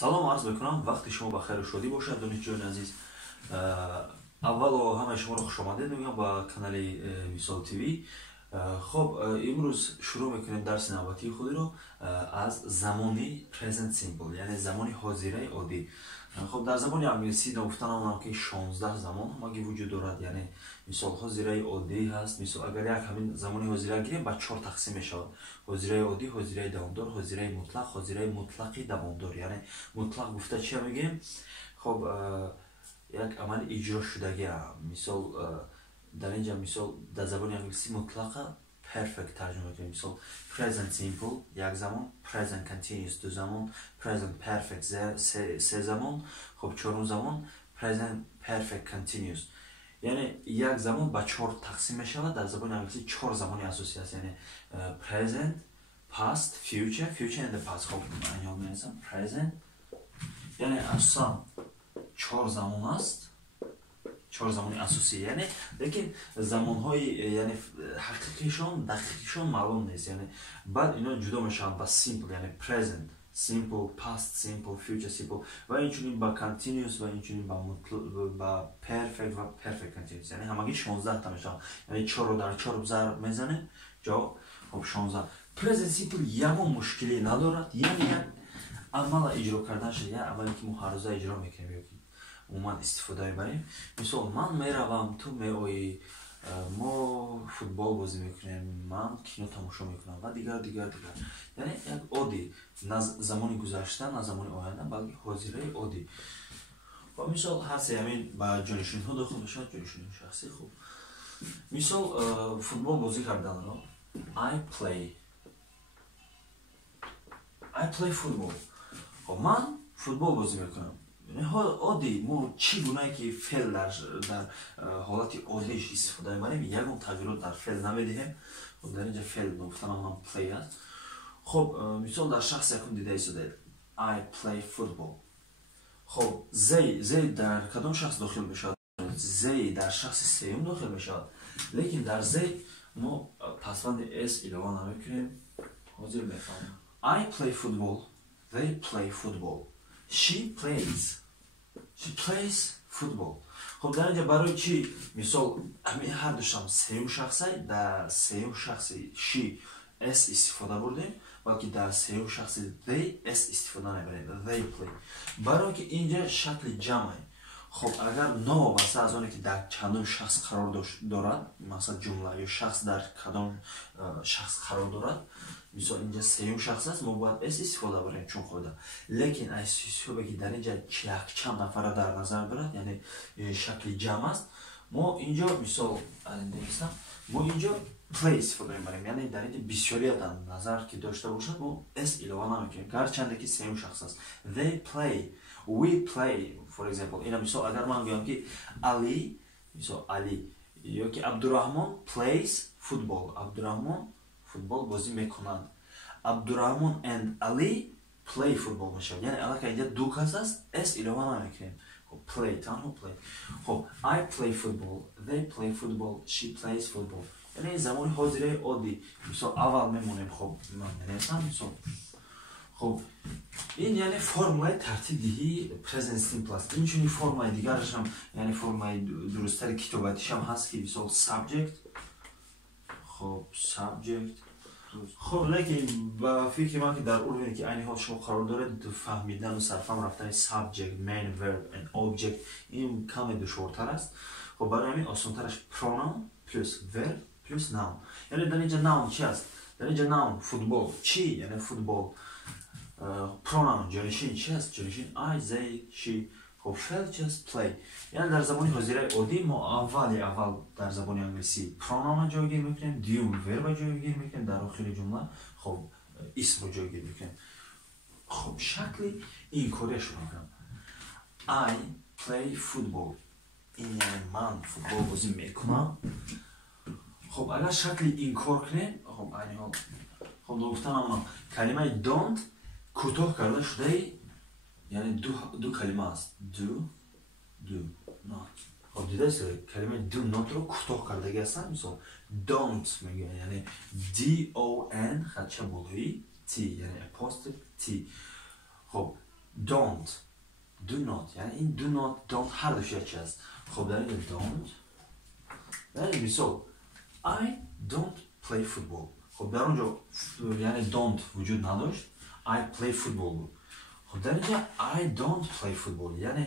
سلام عرض میکنم وقت شما بخیر و شادی باشد دانشجویان عزیز. اول همه شما رو خوش آمدید میگم با کانال ویسال تیوی. خب امروز شروع میکنیم درس نوبتی خود رو از زمانی present simple یعنی زمانی حاضره عادی. خب در زبان انگلیسی گفتن اونم که 16 زمان همگی وجود دارد، یعنی مثال حاضره عادی هست. مثال اگر یک همین زمانی حاضره گیریم با 4 تقسیم میشه: حاضره عادی، حاضره دوامدار، حاضره مطلق، حاضره مطلقی دوامدار. یعنی مطلق گفته چی میگیم؟ خب یک عمل اجرا شدگی. مثال در اینجا مثال در زبان انگلیسی مطلق perfect ترجمه میکنیم. مثال present simple یک زمان، present continuous دو زمان، present perfect سه زمان، خب چهارم زمان present perfect continuous. یعنی یک زمان با 4 تقسیم میشود. در زبان انگلیسی 4 زمانی اساسی است، یعنی present، past، future and the past. خب انجام می‌نویسم present یعنی اصلا 4 زمان است، 4 زمانی اساسی. یعنی لیکن زمان‌های یعنی حقیقیشون دقیقشون معلوم نیست. یعنی بعد اینا جدا میشن با simple یعنی present simple، past simple، future simple و اینچنین با continuous و اینچنین با perfect و perfect continuous. یعنی همگی 16 تا میشن. یعنی 4 رو در 4 ضرب میزنه جواب خب 16. present simple یمون مشکلی ندارد، یعنی یک عمل اجرا کردن شده، یا عملی که ما هر روز اجرا میکنیم یا عموما استفاده میبریم. مثال من میروم، تو میایی، ما فوتبال بازی میکنیم، من کینو تماشا میکنم و دیگر. یعنی یک عادی، نه زمانی گذشته نه زمانی آینده، بلکه حاضره عادی. و مثال هستی همین با جانشین ها داخل میشه، جانشین شخصی. خوب مثال فوتبال بازی کردن رو I play football. خب من فوتبال بازی میکنم. یعنی عادی ما چی گونه که فعل در حالت عادیش استفاده می‌کنیم، یگان تغییرات در فعل نمیدیم. خب در اینجا فعل گفتن هم play است. خب مثال در شخص یکم دیده شده I play football. خب زی در کدام شخص داخل میشود؟ زی در شخص سوم داخل میشود. لیکن در زی ما پسوند اس اضافه نمی‌کنیم. حاضر بفهمیم. I play football. They play football. She plays football. خب در اینجا برای چی مثال همین هر دوشم سوم شخصی، در سوم شخصی she s استفاده بردیم، بلکه در سوم شخصی they s استفاده نبریم. They play برای که اینجا شکل جمعه. خب اگر نوابسته از اونه که در کدام شخص قرار دارد، مثلا جمله یا شخص در کدام شخص قرار دارد، مثلا اینجا سوم شخص است، ما باید اس استفاده بریم چون خود. لیکن اساسی بگی در اینجا یک چند نفر در نظر برد، یعنی شکل جمع است، ما اینجا مثال ما اینجا play استفاده می‌کنیم. یعنی در اینجا بسیاری در نظر که داشته باشد ما اس اضافه نمی‌کنیم، گرچند که سوم شخص است. They play، we play. For example اینا مثال اگر من بگم که علی، مثال علی یا که عبدالرحمن plays football، عبدالرحمن فوتبال بازی میکنند. عبدالرحمن and علی play football میشه. یعنی الان که اینجا دو کس است اس اضافه نمی‌کنیم. خب play تنها play. خب I play football. They play football. She plays football. یعنی زمان حاضره عادی. مثال اول میمونیم. خب من می‌نویسم مثال. خب این یعنی فرمول ترتیب دهی present simple است. این چنین فرمول دیگرش هم یعنی فرمول درست‌تر کتابتیش هم هست که مثال subject. خب subject. خب لیکن با فکر من که در اردوی که عین حال شما قرار داره فهمیدن و سرفهم رفتن subject، main verb and object این کمی دشوارتر است. خب برای همین آسان‌ترش pronoun plus verb plus noun. یعنی در اینجا noun چی است؟ در اینجا noun فوتبال چی؟ یعنی فوتبال. pronoun جانشین چی است؟ جانشین I، they، she. خب فعل چی است؟ play. یعنی در زبان حاضره عادی ما اول در زبان انگلیسی pronoun جایگیر میکنیم، دیوم verb جایگیر میکنیم در آخر جمله، خب اسم رو جایگیر میکنیم. خب شکل این کارش رو میکنم I play football. این یعنی من فوتبال بازی میکنم. خب اگر شکل این کار کنیم، خب این حال خب گفتن اما کلمه don't کوتاه کرده شده، یعنی دو کلمه است. do not. خب دیده است کلمه do not رو کوتاه کردگی هستن. مثلا don't میگه یعنی d o n خدشه بالایی t یعنی apostrophe t. خب don't, do not یعنی این do not don't هر دوش یکی است. خب در اینجا don't در این مثال I don't play football. خب در اونجا یعنی don't وجود نداشت I play football بود. خب در اینجا I don't play football یعنی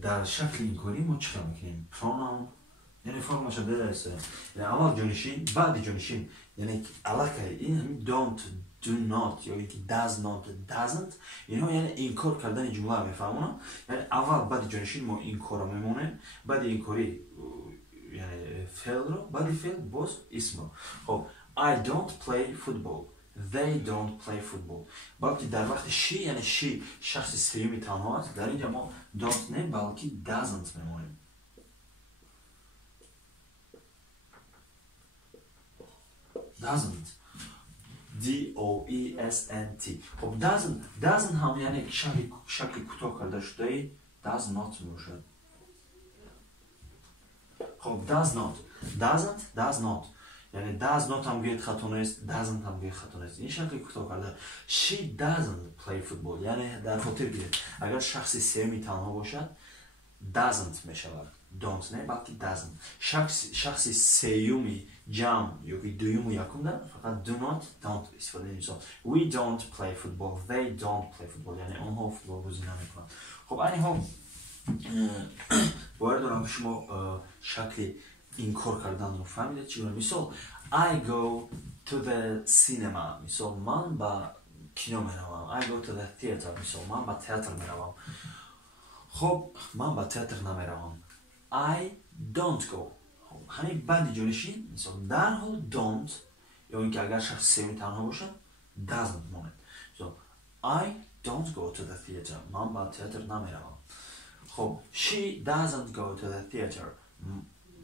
در شکل این کاری ما چیکار میکنیم pronoun یعنی فرمش درسته یعنی اول جانشین بعد جانشین یعنی علاقه این don't do not یا اینکه does not doesn't اینا یعنی این کار کردن جمله میفهمونه یعنی اول بعد جانشین ما این کارو میمونه بعد این کاری یعنی فعل رو بعد فعل باز اسم رو. خب I don't play football they don't play football بلکه در وقت she یعنی she شخص سیومی تنها است در اینجا ما don't نه بلکه doesn't میمونیم. doesn't D-O-E-S-N-T خب doesn't هم یعنی شکل کوتاه کرده شده does not میشود. خب does not یعنی does not هم گوید خطا نیست doesn't هم گوید خطا نیست این شکل کوتاه کرده she doesn't play football یعنی در خاطر بگیرید اگر شخصی سیومی تنها باشد doesn't میشود don't نه بلکه doesn't شخصی سیومی جمع یا که دویم و یکم دارد فقط do not don't استفاده می‌کنند. We don't play football they don't play football یعنی آنها فوتبال بازی نمی‌کنند. خب اینها باید دارم شما شکل این کار کردن رو فهمیدید چیونه. مثال I go to the cinema مثال من با کینو میروم I go to the theater مثال من با تئاتر میروم. خب من با تئاتر نمیروم I don't go. همین بعد جانشین مثال در حال don't یا اینکه اگر شخص سیومی تنها باشد doesn't ماند. So I don't go to the theater من با تئاتر نمیروم. خب she doesn't go to the theater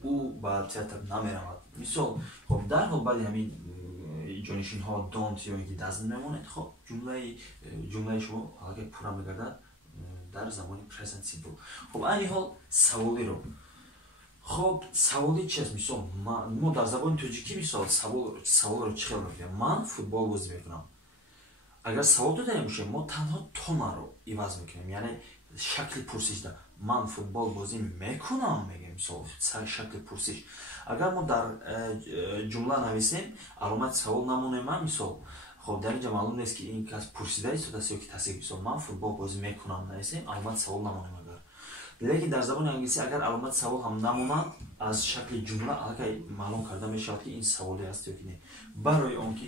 او با تئاتر نمیرود. مثال خب در حال بعد همین جانشین ها don't یا اینکه doesn't میموند. خب جمله شما اگه پورا میگردد در زمانی present simple. خب این حال سوالی رو خب سوالی چیست؟ مثال ما در زبان تاجیکی مثال سوال رو چخیل میکنیم من فوتبال بازی میکنم. اگر سوال تو داریم باشه ما تنها تونا رو عوض میکنیم یعنی شکل پرسش ده من فوتبال بازی میکنم میگیم مثال شکل پرسش. اگر ما در جمله نویسیم علامت سوال نمونه من مثال خب در اینجا معلوم نیست که این کس پرسیده است یا که تصدیق مثال من فوتبال بازی میکنم نویسیم علامت سوال نمونه. لیکن در زبان انگلیسی اگر علامت سوال هم نموند از شکل جمله اگر معلوم کرده میشود که این سوالی است یا که نه. برای آن که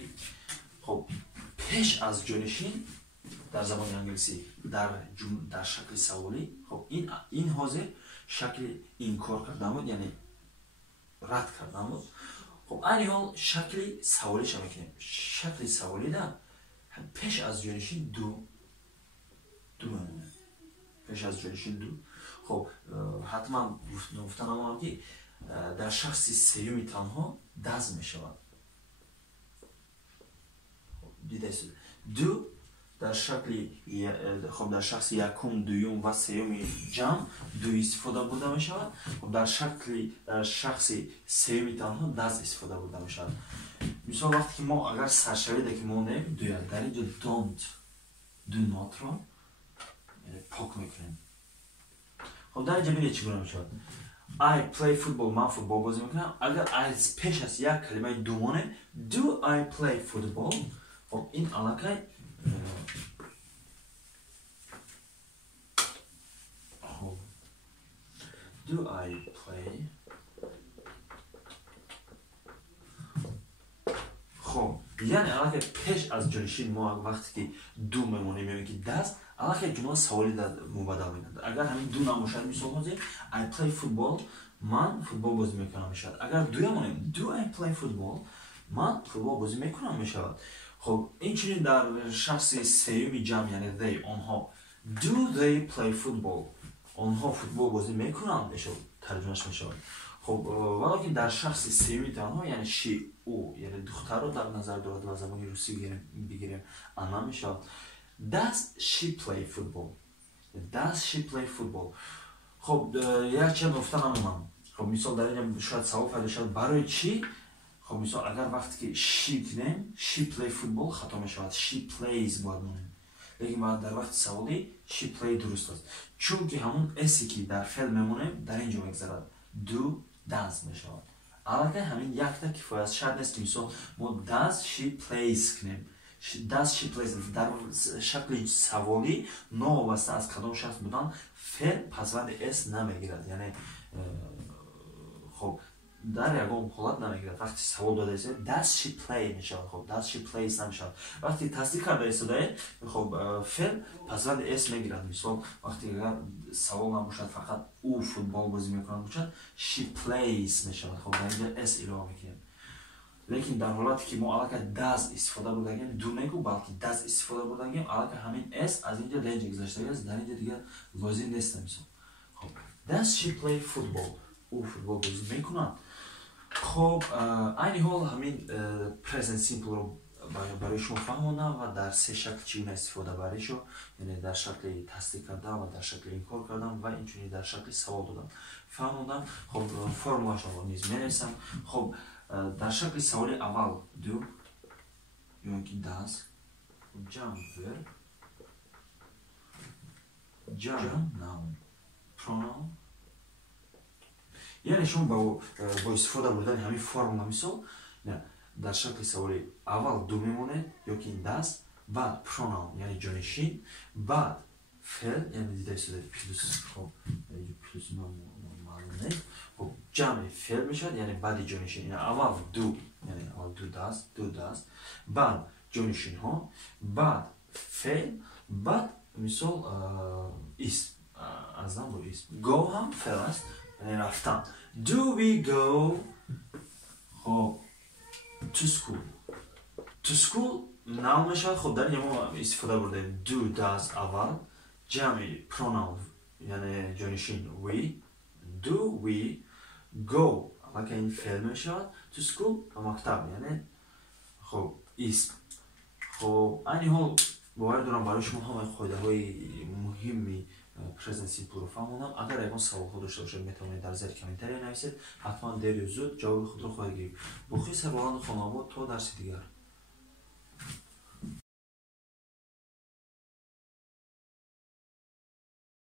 خب پیش از جانشین در زبان انگلیسی در شکل سوالی خب این حاضر شکل این کار کردن بود یعنی رد کردن بود. خب این حال شکل سوالی شما کنیم شکل سوالی ده پیش از جانشین دو بمونه پیش از جانشین دو. خب حتما گفتنم که در شخص سیومی تنها does میشود. دیده است دو در شکل خب در شخص یکم دوم و سیوم جمع دو استفاده بوده میشود. خب در شخص سیومی تنها does استفاده بوده میشود. مثال وقتی که ما اگر سرشویده که ما نیم دوید در اینجا don't do not رو پاک میکنیم. خب در اینجا بینید چگونه میشود I play football من فوتبال بازی میکنم. اگر I پیش از یک کلمه دومانه do I play football خب این علاقه do I play خب یعنی علاقه پیش از جانشین ما وقتی که دو میمونیم یعنی که دست علاقه جمله سوالی در مبادله میدند. اگر همین دو نموشد مثال بازی I play football من فوتبال بازی میکنم میشود. اگر دوی مونیم do I play football من فوتبال بازی میکنم میشود. خب این چنین در شخص سیومی جمع یعنی they آنها do they play football آنها فوتبال بازی میکنند میشود ترجمهش میشود. خب ولی که در شخص سیومی تنها یعنی she او یعنی دختر رو در نظر دارد و زبانی روسی بگیریم انا میشود. Does she play football does she play football خب یک چند گفتنم من خب مثال در اینجا شاید سوال پیدا شد برای چی. خب مثال اگر وقتی که she کنیم she play football خطا میشود she plays باید مونیم лекин дар вақти саволӣ she play дуруст аст, чунки ҳамун s ки дар феъл мемонем дар ин ҷо мегзарад, do does мешавад. аллакай ҳамин якта кифоя аст. шарт нест ки мисол мо does she plays кунем. does she plays дар шакли саволӣ новобаста аз кадом шахс будан феъл пасванди s намегирад, яъне хоб дар ягон ҳолат намегирад. вақти савол дода истояд does she play мешавад, хоб does she plays намешавад. вақти тасдиқ карда истояд хоб феъл пасванди s мегирад. мисол вақти агар савол набошад фақат ӯ футбол бозӣ мекунад бошад she plays мешавад, хоб дар инҷа s илова мекунем. лекин дар ҳолате ки мо аллакай does истифода бурдагем, ду мегӯ балки does истифода бурдагем, аллакай ҳамин s аз инҷа ленҷа гузаштагӣ аст, дар инҷа дигар лозим нест. мисол хоб does she play football, ӯ футбол бозӣ мекунад. خب عین حال همین present simple رو برای شما فهموندم و در سه شکل چگونه استفاده بریشو، یعنی در شکل تصدیق کردم و در شکل انکار کردم و اینجوری در شکل سوال دادم فهموندم. خب فرمولش رو نیز می‌نویسم. خب در شکل سوالی اول do یا که does jump verb jump noun pronoun، یعنی شما با استفاده بردن همین فرمول مثال در شکل سوالی اول دو میمونه یا که does، بعد pronoun یعنی جانشین، بعد فعل یعنی دیده شده پلوس، خب پلوس معلوم نیست، خب جمع فعل میشد یعنی بعد جانشین، یعنی اول دو یعنی اول دو does، بعد جانشین ها، بعد فعل، بعد مثال اسم از نام با اسم. go هم فعل است یعنی رفتن. do we go خب to school noun میشود. خب در اینجا ما استفاده بردیم do does اول، جمع pronoun یعنی جانشین we، do we go البته این فعل میشود، to school مکتب یعنی خب اسم. خب این حال باور دارم برای شما هم قاعده های مهمی present simple رو فهموندم. اگر یکان سوال خود داشته باشید میتونید در زیر کامنتری نویسید، حتما دیر یا زود جواب خود رو خواهید گرفت. بخیر سر بلند خانواده تا درس دیگر.